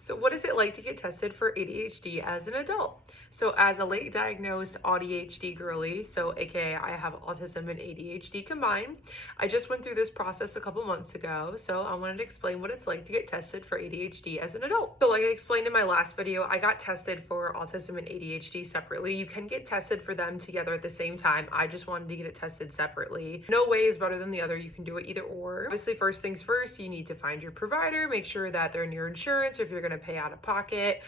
So what is it like to get tested for ADHD as an adult? So as a late diagnosed ADHD girly, so AKA I have autism and ADHD combined, I just went through this process a couple months ago. So I wanted to explain what it's like to get tested for ADHD as an adult. So like I explained in my last video, I got tested for autism and ADHD separately. You can get tested for them together at the same time. I just wanted to get it tested separately. No way is better than the other. You can do it either or. Obviously, first things first, you need to find your provider, make sure that they're in your insurance or if you're going to pay out of pocket.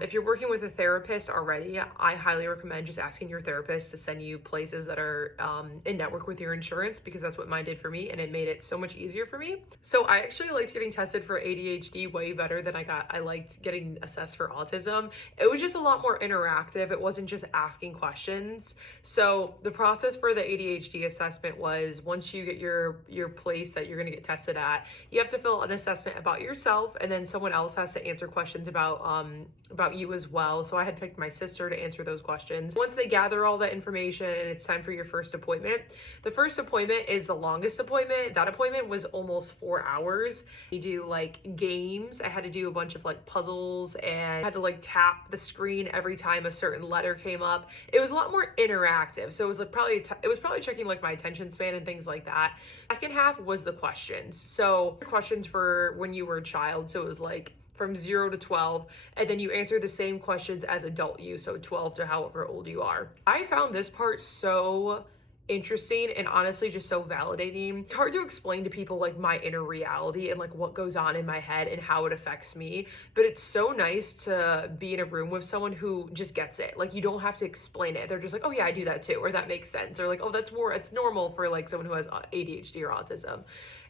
If you're working with a therapist already, I highly recommend just asking your therapist to send you places that are in network with your insurance, because that's what mine did for me and it made it so much easier for me. So I actually liked getting tested for ADHD way better than I liked getting assessed for autism. It was just a lot more interactive. It wasn't just asking questions. So the process for the ADHD assessment was, once you get your place that you're going to get tested at, you have to fill an assessment about yourself, and then someone else has to answer questions about you as well. So I had picked my sister to answer those questions. Once they gather all that information and it's time for your first appointment, the first appointment is the longest appointment. That appointment was almost 4 hours. You do like games. I had to do a bunch of like puzzles and I had to like tap the screen every time a certain letter came up. It was a lot more interactive. So it was like probably checking like my attention span and things like that. Second half was the questions. So questions for when you were a child. So it was like from 0 to 12, and then you answer the same questions as adult you, so 12 to however old you are. I found this part so interesting and honestly just so validating. It's hard to explain to people like my inner reality and like what goes on in my head and how it affects me, but it's so nice to be in a room with someone who just gets it. Like, you don't have to explain it. They're just like, oh yeah, I do that too, or that makes sense, or like, oh, it's normal for like someone who has ADHD or autism.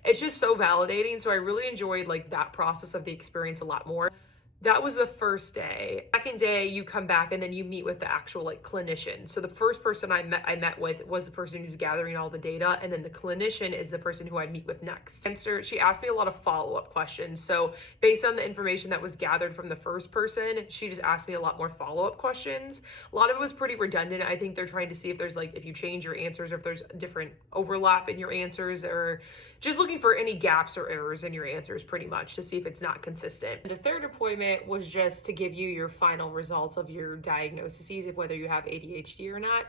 It's just so validating. So I really enjoyed like that process of the experience a lot more. That was the first day. Second day, you come back and then you meet with the actual like clinician. So the first person I met with was the person who's gathering all the data, and then the clinician is the person who I meet with next. And so she asked me a lot of follow-up questions. So based on the information that was gathered from the first person, she just asked me a lot more follow-up questions. A lot of it was pretty redundant. I think they're trying to see if there's like, if you change your answers, or if there's different overlap in your answers, or just looking for any gaps or errors in your answers, pretty much to see if it's not consistent. The third appointment was just to give you your final results of your diagnoses, of whether you have ADHD or not.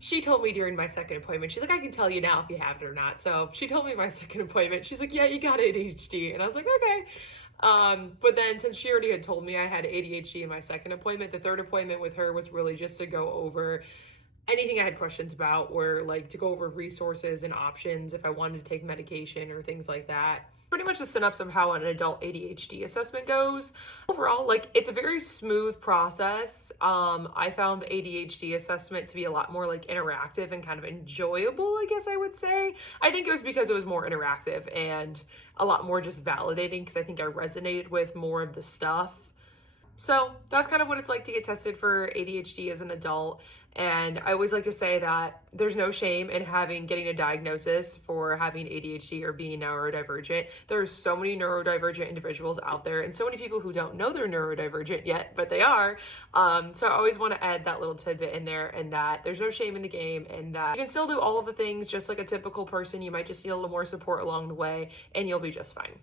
She told me during my second appointment, she's like, I can tell you now if you have it or not. So she told me my second appointment, she's like, yeah, you got ADHD. And I was like, okay. But then since she already had told me I had ADHD in my second appointment, the third appointment with her was really just to go over anything I had questions about, or like to go over resources and options if I wanted to take medication or things like that. Pretty much the synopsis of how an adult ADHD assessment goes. Overall, like, it's a very smooth process. I found the ADHD assessment to be a lot more like interactive and kind of enjoyable, I guess I would say. I think it was because it was more interactive and a lot more just validating, because I think I resonated with more of the stuff. So that's kind of what it's like to get tested for ADHD as an adult. And I always like to say that there's no shame in getting a diagnosis for having ADHD or being neurodivergent. There's so many neurodivergent individuals out there, and so many people who don't know they're neurodivergent yet, but they are. So I always want to add that little tidbit in there, and that there's no shame in the game, and that you can still do all of the things just like a typical person. You might just need a little more support along the way, and you'll be just fine.